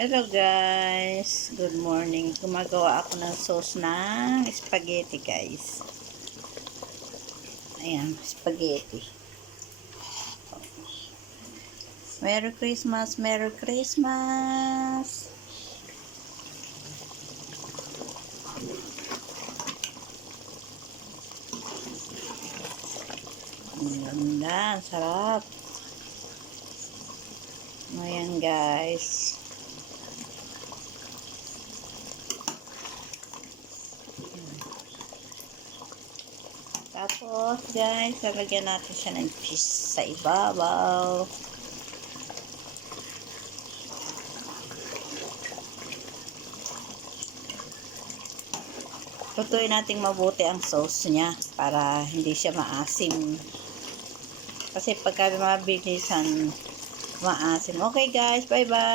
Hello guys, good morning. Gumagawa ako ng sauce ng spaghetti guys. Ayan, spaghetti. Merry Christmas, Merry Christmas. Ang ganda, sarap. Ayan guys. Tapos guys, lalagyan natin siya ng cheese sa ibabaw. Lutuin natin mabuti ang sauce niya para hindi siya maasim. Kasi pagka mabilisan maasim. Okay guys, bye bye.